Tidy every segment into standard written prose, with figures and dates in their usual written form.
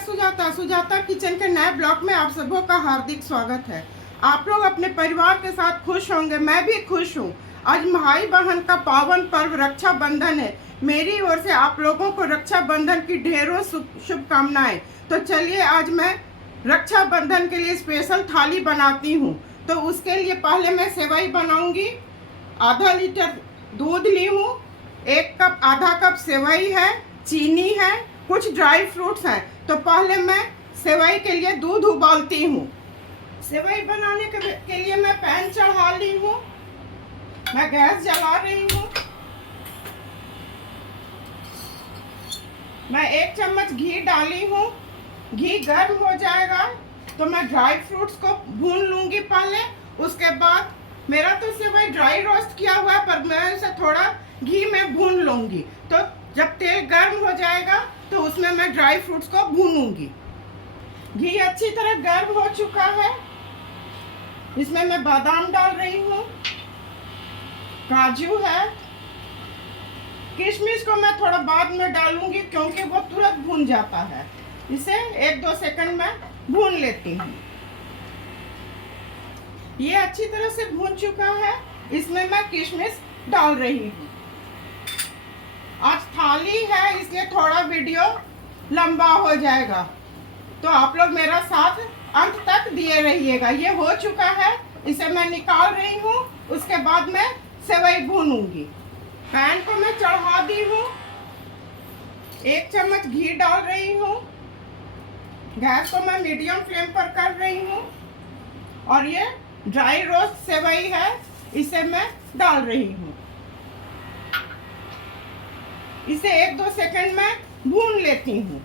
Sujata kitchen के नए blog में आप सबों का हार्दिक स्वागत है। आप लोग अपने परिवार के साथ खुश होंगे, मैं भी खुश हूँ। आज भाई बहन का पावन पर्व रक्षाबंधन है। मेरी ओर से आप लोगों को रक्षाबंधन की ढेरों शुभकामनाएं। तो चलिए आज मैं रक्षाबंधन के लिए स्पेशल थाली बनाती हूँ। तो उसके लिए पहले मैं सेवई बनाऊंगी। आधा लीटर दूध ली हूँ, 1 कप आधा कप सेवई है, चीनी है, कुछ ड्राई फ्रूट्स हैं। तो पहले मैं सेवई के लिए दूध उबालती हूँ। सेवई बनाने के लिए मैं पैन चढ़ा ली हूँ। मैं गैस जला रही हूँ। मैं 1 चम्मच घी डाली हूँ। घी गर्म हो जाएगा तो मैं ड्राई फ्रूट्स को भून लूँगी पहले। उसके बाद मेरा तो सेवई ड्राई रोस्ट किया हुआ है, पर मैं इसे थोड़ा घी में भून लूँगी। तो जब तेल गर्म हो जाएगा तो उसमें मैं ड्राई फ्रूट्स को भूनूंगी। घी अच्छी तरह गर्म हो चुका है। इसमें मैं बादाम डाल रही हूँ, काजू है, किशमिश को मैं थोड़ा बाद में डालूंगी क्योंकि वो तुरंत भून जाता है। इसे 1-2 सेकंड में भून लेती हूँ। ये अच्छी तरह से भून चुका है। इसमें मैं किशमिश डाल रही हूँ। आज थाली है इसलिए थोड़ा वीडियो लंबा हो जाएगा, तो आप लोग मेरा साथ अंत तक दिए रहिएगा। ये हो चुका है, इसे मैं निकाल रही हूँ। उसके बाद मैं सेवई भूनूंगी। पैन को मैं चढ़ा दी हूँ। 1 चम्मच घी डाल रही हूँ। गैस को मैं मीडियम फ्लेम पर कर रही हूँ। और ये ड्राई रोस्ट सेवई है, इसे मैं डाल रही हूँ। इसे 1-2 सेकंड में भून लेती हूँ।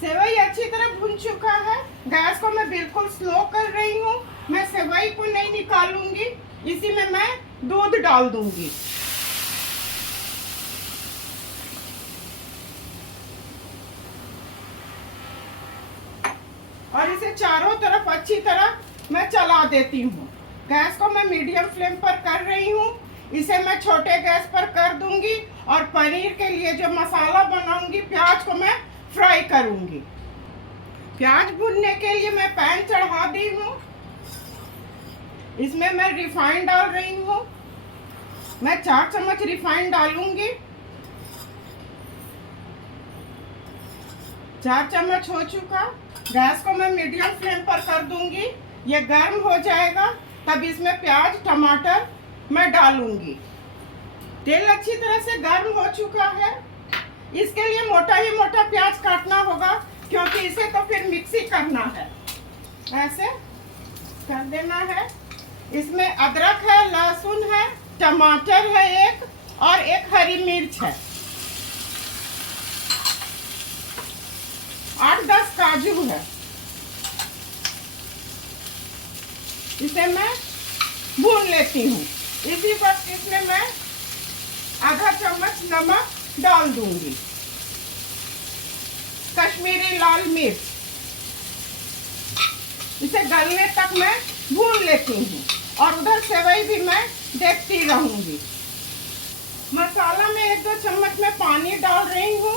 सेवई अच्छी तरह भून चुका है। गैस को मैं बिल्कुल स्लो कर रही हूँ। मैं सेवई को नहीं निकालूंगी, इसी में मैं दूध डाल दूंगी। और इसे चारों तरफ अच्छी तरह मैं चला देती हूँ। गैस को मैं मीडियम फ्लेम पर कर रही हूँ। इसे मैं छोटे गैस पर कर दूंगी। और पनीर के लिए जो मसाला बनाऊंगी, प्याज को मैं फ्राई करूंगी। प्याज भूनने के लिए मैं पैन चढ़ा दी हूँ। इसमें मैं रिफाइंड डाल रही हूँ। मैं 4 चम्मच रिफाइंड डालूंगी। 4 चम्मच हो चुका। गैस को मैं मीडियम फ्लेम पर कर दूंगी। ये गर्म हो जाएगा तब इसमें प्याज टमाटर मैं डालूंगी। तेल अच्छी तरह से गर्म हो चुका है। इसके लिए मोटा ही मोटा प्याज काटना होगा क्योंकि इसे तो फिर मिक्सी करना है। ऐसे कर देना है। इसमें अदरक है, लहसुन है, टमाटर है 1 और 1 हरी मिर्च है। 8-10 काजू है। इसे मैं भून लेती हूँ। इसी वक्त इसमें मैं आधा चम्मच नमक डाल दूंगी। कश्मीरी लाल मिर्च, इसे गलने तक मैं भून लेती हूँ। और उधर सेवई भी मैं देखती रहूंगी। मसाला में 1-2 चम्मच में पानी डाल रही हूँ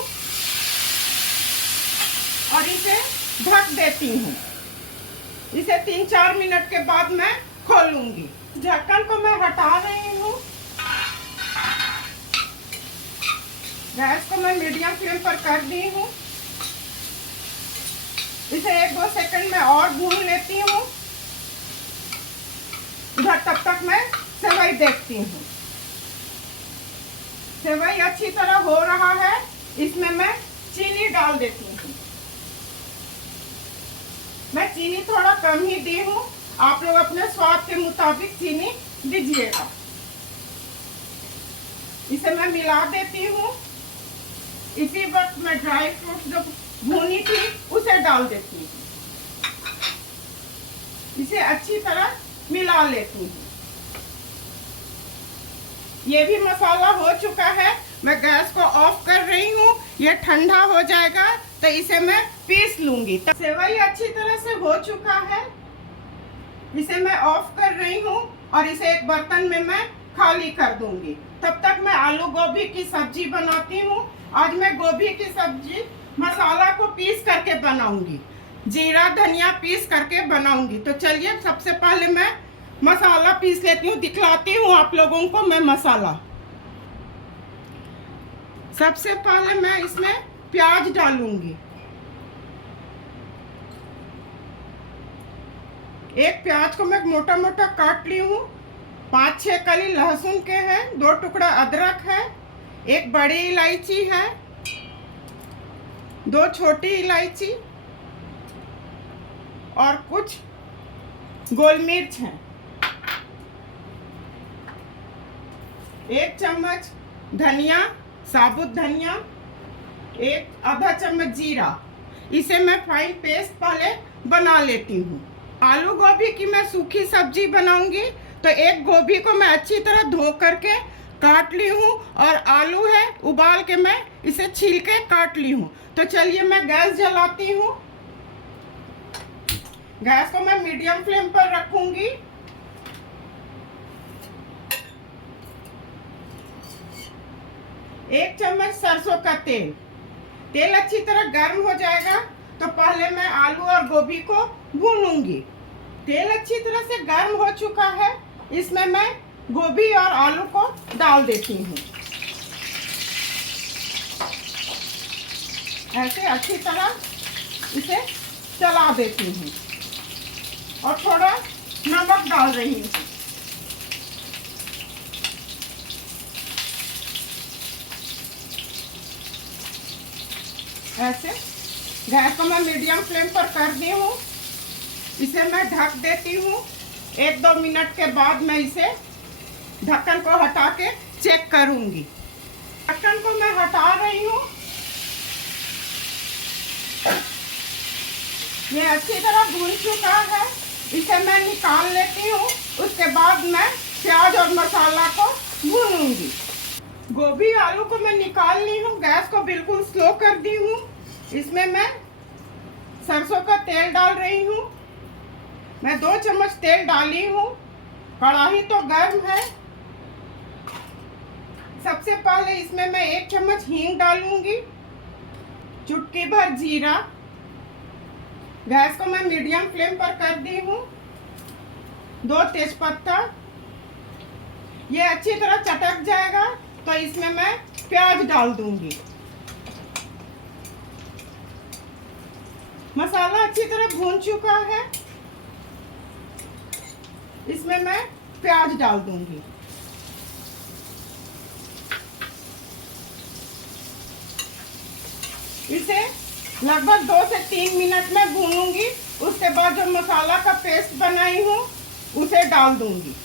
और इसे ढक देती हूँ। इसे 3-4 मिनट के बाद मैं खोलूंगी। ढक्कन को मैं हटा रही हूँ। गैस को मैं मीडियम फ्लेम पर कर दी हूँ। इसे 1-2 सेकंड में और भून लेती हूँ। इधर तब तक मैं सेवई देखती हूँ। सेवई अच्छी तरह हो रहा है। इसमें मैं चीनी डाल देती हूँ। मैं चीनी थोड़ा कम ही दी हूँ। आप लोग अपने स्वाद के मुताबिक चीनी दीजिएगा। इसे मैं मिला देती हूँ। इसी वक्त मैं ड्राई फ्रूट्स जो भूनी थी उसे डाल देती हूँ। इसे अच्छी तरह मिला लेती हूँ। ये भी मसाला हो चुका है। मैं गैस को ऑफ कर रही हूँ। ये ठंडा हो जाएगा तो इसे मैं पीस लूंगी। सेवई अच्छी तरह से हो चुका है। इसे मैं ऑफ कर रही हूँ और इसे एक बर्तन में मैं खाली कर दूंगी। तब तक मैं आलू गोभी की सब्जी बनाती हूँ। आज मैं गोभी की सब्जी मसाला को पीस करके बनाऊंगी, जीरा धनिया पीस करके बनाऊंगी। तो चलिए सबसे पहले मैं मसाला पीस लेती हूँ, दिखलाती हूँ आप लोगों को मैं मसाला। सबसे पहले मैं इसमें प्याज डालूंगी। एक प्याज को मैं मोटा मोटा काट ली हूँ। 5-6 कली लहसुन के हैं, 2 टुकड़ा अदरक है, एक बड़ी इलायची है, 2 छोटी इलायची और कुछ गोल मिर्च है। 1 चम्मच धनिया, साबुत धनिया, आधा चम्मच जीरा। इसे मैं फाइन पेस्ट पहले बना लेती हूँ। आलू गोभी की मैं सूखी सब्जी बनाऊंगी, तो एक गोभी को मैं अच्छी तरह धो करके काट ली हूँ और आलू है उबाल के मैं इसे छील के काट ली हूँ। तो चलिए मैं गैस जलाती हूँ। गैस को मैं मीडियम फ्लेम पर रखूंगी। एक चम्मच सरसों का तेल। तेल अच्छी तरह गर्म हो जाएगा तो पहले मैं आलू और गोभी को भूनूंगी। तेल अच्छी तरह से गर्म हो चुका है, इसमें मैं गोभी और आलू को डाल देती हूँ। ऐसे अच्छी तरह इसे चला देती हूँ और थोड़ा नमक डाल रही हूँ। ऐसे गैस को मैं मीडियम फ्लेम पर कर दी हूँ। इसे मैं ढक देती हूँ। 1-2 मिनट के बाद मैं इसे ढक्कन को हटा के चेक करूँगी। ढक्कन को मैं हटा रही हूँ। ये अच्छी तरह भून चुका है, इसे मैं निकाल लेती हूँ। उसके बाद मैं प्याज और मसाला को भूनूंगी। गोभी आलू को मैं निकाल ली हूँ। गैस को बिल्कुल स्लो कर दी हूँ। इसमें मैं सरसों का तेल डाल रही हूँ। मैं 2 चम्मच तेल डाली हूँ। कढ़ाई तो गर्म है। सबसे पहले इसमें मैं 1 चम्मच हींग डालूंगी, चुटकी भर जीरा। गैस को मैं मीडियम फ्लेम पर कर दी हूँ। 2 तेजपत्ता। ये अच्छी तरह चटक जाएगा तो इसमें मैं प्याज डाल दूंगी। मसाला अच्छी तरह भून चुका है, इसमें मैं प्याज डाल दूंगी। इसे लगभग 2 से 3 मिनट में भूनूंगी। उसके बाद जो मसाला का पेस्ट बनाई हूँ उसे डाल दूंगी।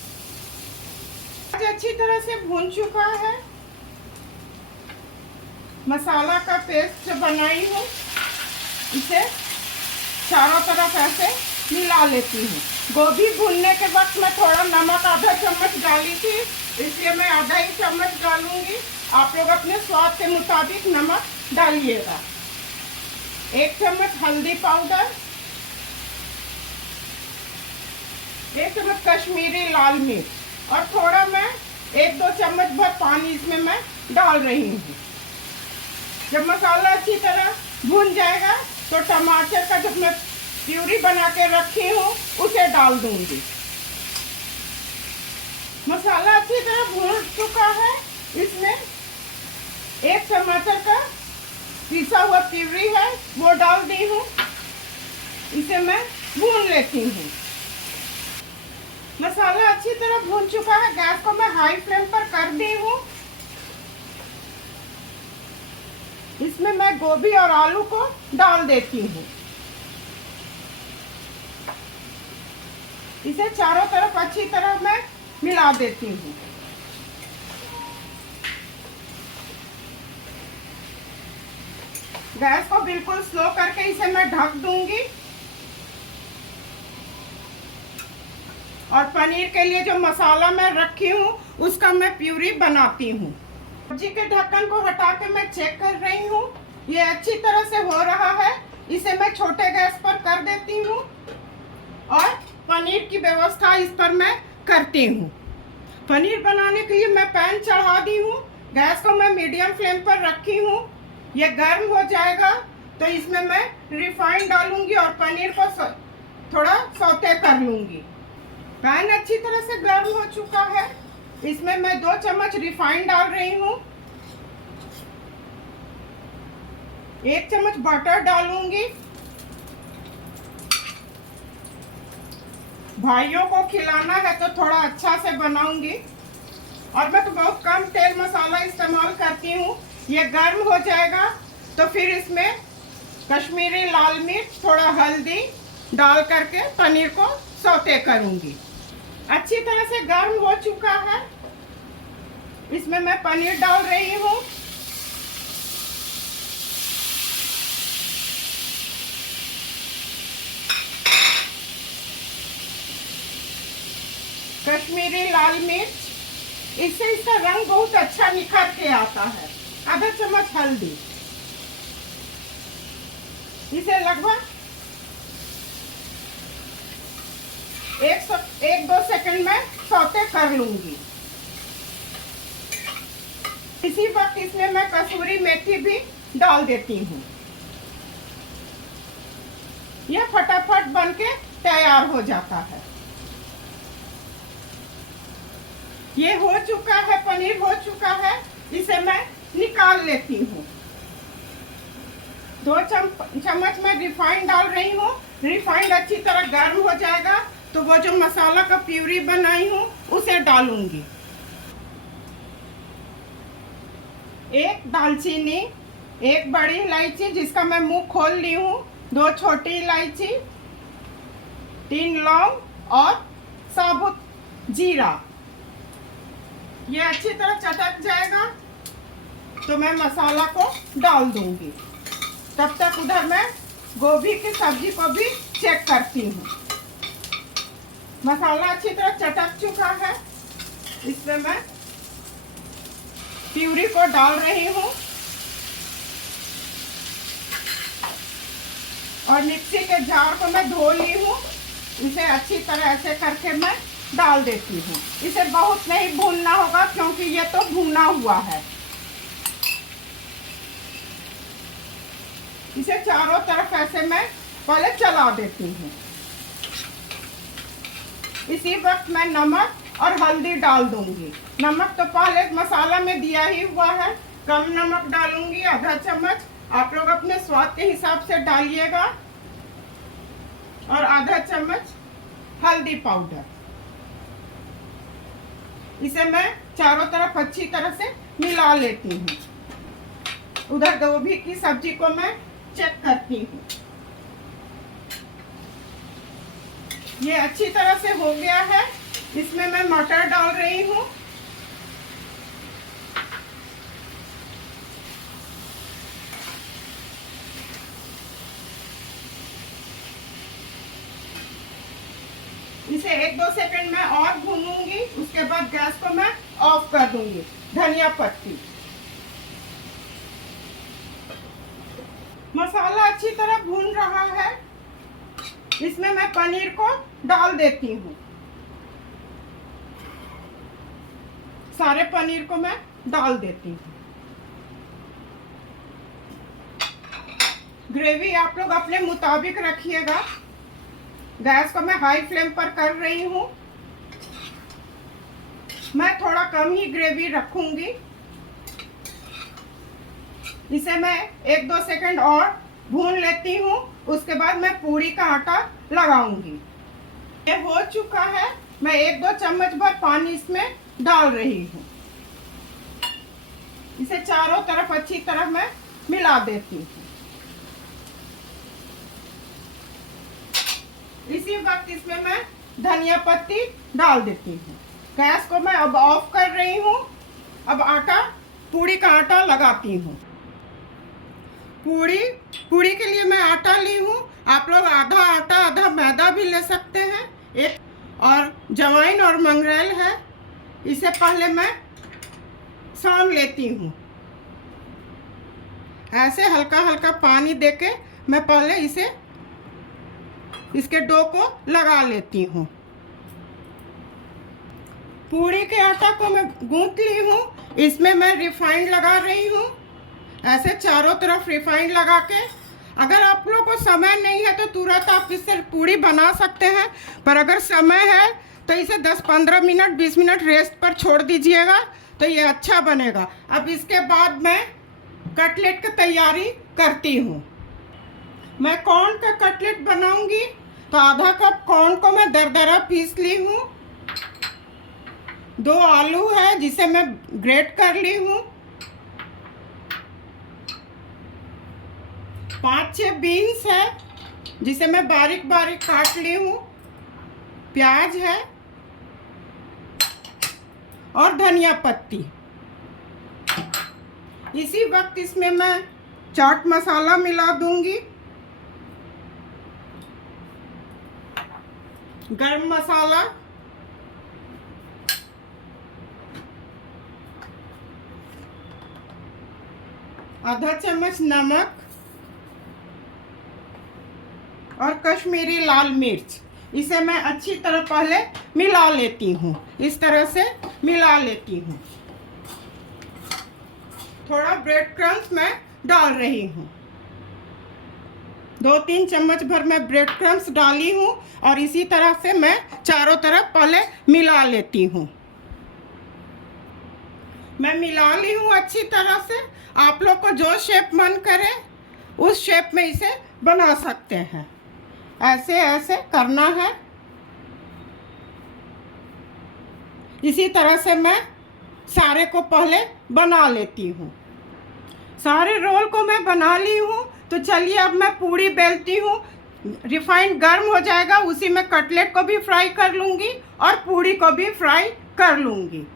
अच्छी तरह से भून चुका है। मसाला का पेस्ट जो बनाई हूँ इसे चारों तरफ ऐसे मिला लेती हूँ। गोभी भूनने के वक्त मैं थोड़ा नमक आधा चम्मच डाली थी, इसलिए मैं आधा ही चम्मच डालूंगी। आप लोग अपने स्वाद के मुताबिक नमक डालिएगा। 1 चम्मच हल्दी पाउडर, 1 चम्मच कश्मीरी लाल मिर्च और थोड़ा मैं 1-2 चम्मच भर पानी इसमें मैं डाल रही हूँ। जब मसाला अच्छी तरह भून जाएगा तो टमाटर का जो मैं प्यूरी बना के रखी हूँ उसे डाल दूंगी। मसाला अच्छी तरह भून चुका है। इसमें 1 टमाटर का पिसा हुआ प्यूरी है वो डाल दी हूँ। इसे मैं भून लेती हूँ। मसाला अच्छी तरह भून चुका है। गैस को मैं हाई फ्लेम पर कर दी हूँ। इसमें मैं गोभी और आलू को डाल देती हूँ। इसे चारों तरफ अच्छी तरह मैं मिला देती हूँ। गैस को बिल्कुल स्लो करके इसे मैं ढक दूंगी। और पनीर के लिए जो मसाला मैं रखी हूँ उसका मैं प्यूरी बनाती हूँ। सब्जी के ढक्कन को हटा के मैं चेक कर रही हूँ, ये अच्छी तरह से हो रहा है। इसे मैं छोटे गैस पर कर देती हूँ और पनीर की व्यवस्था इस पर मैं करती हूँ। पनीर बनाने के लिए मैं पैन चढ़ा दी हूँ। गैस को मैं मीडियम फ्लेम पर रखी हूँ। ये गर्म हो जाएगा तो इसमें मैं रिफाइंड डालूंगी और पनीर को थोड़ा सौते कर लूंगी। पैन अच्छी तरह से गर्म हो चुका है। इसमें मैं 2 चम्मच रिफाइंड डाल रही हूँ। 1 चम्मच बटर डालूंगी। भाइयों को खिलाना है तो थोड़ा अच्छा से बनाऊंगी। और मैं तो बहुत कम तेल मसाला इस्तेमाल करती हूँ। ये गर्म हो जाएगा तो फिर इसमें कश्मीरी लाल मिर्च, थोड़ा हल्दी डाल करके पनीर को सौते करूंगी। अच्छी तरह से गर्म हो चुका है। इसमें मैं पनीर डाल रही हूँ। कश्मीरी लाल मिर्च, इससे इसका रंग बहुत अच्छा निखर के आता है। आधा चम्मच हल्दी। इसे लगभग 1-2 सेकंड में सौते कर लूंगी। इसी वक्त इसमें मैं कसूरी मेथी भी डाल देती हूँ। यह फटाफट बनके तैयार हो जाता है। ये हो चुका है, पनीर हो चुका है। इसे मैं निकाल लेती हूँ। 2 चम्मच मैं रिफाइंड डाल रही हूँ। रिफाइंड अच्छी तरह गर्म हो जाएगा तो वो जो मसाला का प्यूरी बनाई हूँ उसे डालूंगी। 1 दालचीनी, 1 बड़ी इलायची जिसका मैं मुंह खोल ली हूँ, 2 छोटी इलायची, 3 लौंग और साबुत जीरा। ये अच्छी तरह चटक जाएगा तो मैं मसाला को डाल दूंगी। तब तक उधर मैं गोभी की सब्जी को भी चेक करती हूँ। मसाला अच्छी तरह चटक चुका है। इसमें मैं प्यूरी को डाल रही हूँ और मिक्सी के जार को मैं धो ली हूँ। इसे अच्छी तरह ऐसे करके मैं डाल देती हूँ। इसे बहुत नहीं भूनना होगा क्योंकि ये तो भुना हुआ है। इसे चारों तरफ ऐसे मैं पहले चला देती हूँ। इसी वक्त मैं नमक और हल्दी डाल दूंगी। नमक तो पहले मसाला में दिया ही हुआ है। कम नमक डालूंगी, आधा चम्मच। आप लोग अपने स्वाद के हिसाब से डालिएगा। और आधा चम्मच हल्दी पाउडर। इसे मैं चारों तरफ अच्छी तरह से मिला लेती हूँ। उधर गोभी की सब्जी को मैं चेक करती हूँ। ये अच्छी तरह से हो गया है। इसमें मैं मटर डाल रही हूँ। इसे 1-2 सेकंड में और भूनूंगी। उसके बाद गैस को मैं ऑफ कर दूंगी। धनिया पत्ती। मसाला अच्छी तरह भून रहा है। इसमें मैं पनीर को डाल देती हूँ। सारे पनीर को मैं डाल देती हूँ। ग्रेवी आप लोग अपने मुताबिक रखिएगा। गैस को मैं हाई फ्लेम पर कर रही हूँ। मैं थोड़ा कम ही ग्रेवी रखूंगी। इसे मैं 1-2 सेकंड और भून लेती हूँ। उसके बाद मैं पूरी का आटा लगाऊंगी। ये हो चुका है। मैं 1-2 चम्मच भर पानी इसमें डाल रही हूँ। इसे चारों तरफ अच्छी तरह मैं मिला देती हूँ। इसी वक्त इसमें मैं धनिया पत्ती डाल देती हूँ। गैस को मैं अब ऑफ कर रही हूँ। अब पूरी का आटा लगाती हूँ। पूरी के लिए मैं आटा ली हूँ। आप लोग आधा आटा आधा मैदा भी ले सकते हैं। और जवाइन और मंगरेल है, इसे पहले मैं सान लेती हूँ। ऐसे हल्का हल्का पानी देके मैं पहले इसके डो को लगा लेती हूँ। पूरी के आटा को मैं गूंथ ली हूँ। इसमें मैं रिफाइंड लगा रही हूँ। ऐसे चारों तरफ रिफाइंड लगा के अगर आप लोग को समय नहीं है तो तुरंत आप इससे पूड़ी बना सकते हैं, पर अगर समय है तो इसे 10-15 मिनट 20 मिनट रेस्ट पर छोड़ दीजिएगा तो ये अच्छा बनेगा। अब इसके बाद मैं कटलेट की तैयारी करती हूँ। मैं कॉर्न का कटलेट बनाऊंगी तो आधा कप कॉर्न को मैं दरदरा पीस ली हूँ। 2 आलू है जिसे मैं ग्रेट कर ली हूँ। 5-6 बीन्स है जिसे मैं बारीक बारीक काट ली हूँ। प्याज है और धनिया पत्ती। इसी वक्त इसमें मैं चाट मसाला मिला दूंगी, गरम मसाला, आधा चम्मच नमक और कश्मीरी लाल मिर्च। इसे मैं अच्छी तरह पहले मिला लेती हूँ। इस तरह से मिला लेती हूँ। थोड़ा ब्रेड क्रम्स मैं डाल रही हूँ। 2-3 चम्मच भर मैं ब्रेड क्रम्स डाली हूँ और इसी तरह से मैं चारों तरफ पहले मिला लेती हूँ। मैं मिला ली हूँ अच्छी तरह से। आप लोग को जो शेप मन करे उस शेप में इसे बना सकते हैं। ऐसे ऐसे करना है। इसी तरह से मैं सारे को पहले बना लेती हूँ। सारे रोल को मैं बना ली हूँ। तो चलिए अब मैं पूड़ी बेलती हूँ। रिफाइंड गर्म हो जाएगा, उसी में कटलेट को भी फ्राई कर लूँगी और पूड़ी को भी फ्राई कर लूँगी।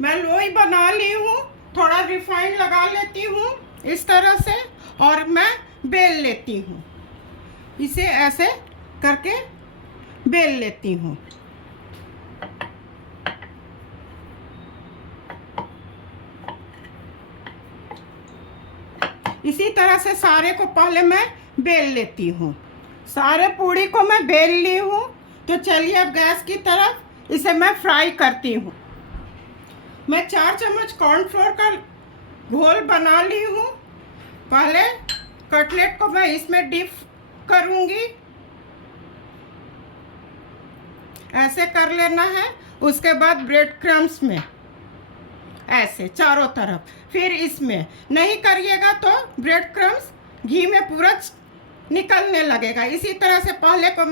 मैं लोई बना ली हूँ। थोड़ा रिफाइंड लगा लेती हूँ इस तरह से और मैं बेल लेती हूँ। इसे ऐसे करके बेल लेती हूँ। इसी तरह से सारे को पहले मैं बेल लेती हूँ। सारे पूड़ी को मैं बेल ली हूँ। तो चलिए अब गैस की तरफ इसे मैं फ्राई करती हूँ। मैं 4 चम्मच कॉर्नफ्लोर का घोल बना ली हूँ। पहले कटलेट को मैं इसमें डिप करूँगी। ऐसे कर लेना है। उसके बाद ब्रेड क्रम्स में ऐसे चारों तरफ। फिर इसमें नहीं करिएगा तो ब्रेड क्रम्स घी में पूरा निकलने लगेगा। इसी तरह से पहले को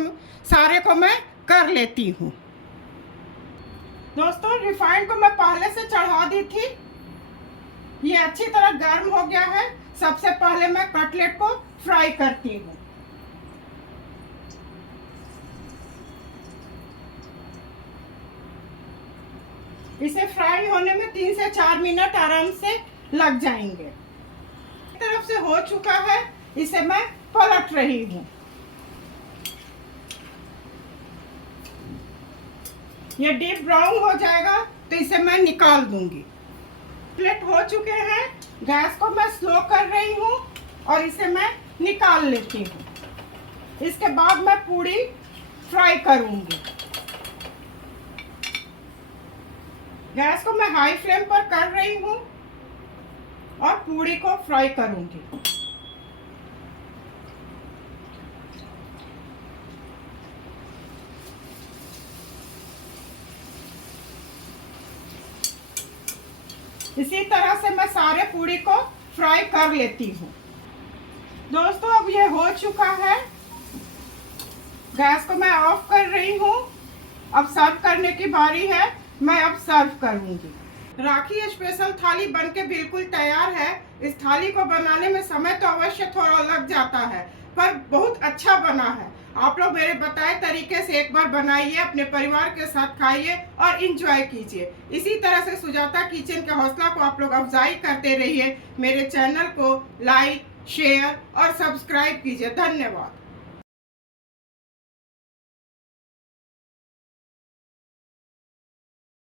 सारे को मैं कर लेती हूँ। दोस्तों, रिफाइंड को मैं पहले से चढ़ा दी थी। ये अच्छी तरह गर्म हो गया है। सबसे पहले मैं कटलेट को फ्राई करती हूँ। इसे फ्राई होने में 3 से 4 मिनट आराम से लग जाएंगे। एक तरफ से हो चुका है, इसे मैं पलट रही हूँ। ये डीप ब्राउन हो जाएगा तो इसे मैं निकाल दूंगी। कटलेट हो चुके हैं। गैस को मैं स्लो कर रही हूँ और इसे मैं निकाल लेती हूँ। इसके बाद मैं पूड़ी फ्राई करूंगी। गैस को मैं हाई फ्लेम पर कर रही हूँ और पूड़ी को फ्राई करूंगी। इसी तरह से मैं सारे पूड़ी को फ्राई कर लेती हूँ। दोस्तों, अब ये हो चुका है। गैस को मैं ऑफ कर रही हूँ। अब सर्व करने की बारी है। मैं अब सर्व करूंगी। राखी स्पेशल थाली बनके बिल्कुल तैयार है। इस थाली को बनाने में समय तो अवश्य थोड़ा लग जाता है, पर बहुत अच्छा बना है। आप लोग मेरे बताए तरीके से एक बार बनाइए, अपने परिवार के साथ खाइए और इंजॉय कीजिए। इसी तरह से सुजाता किचन के हौसला को आप लोग अफजाई करते रहिए। मेरे चैनल को लाइक, शेयर और सब्सक्राइब कीजिए। धन्यवाद।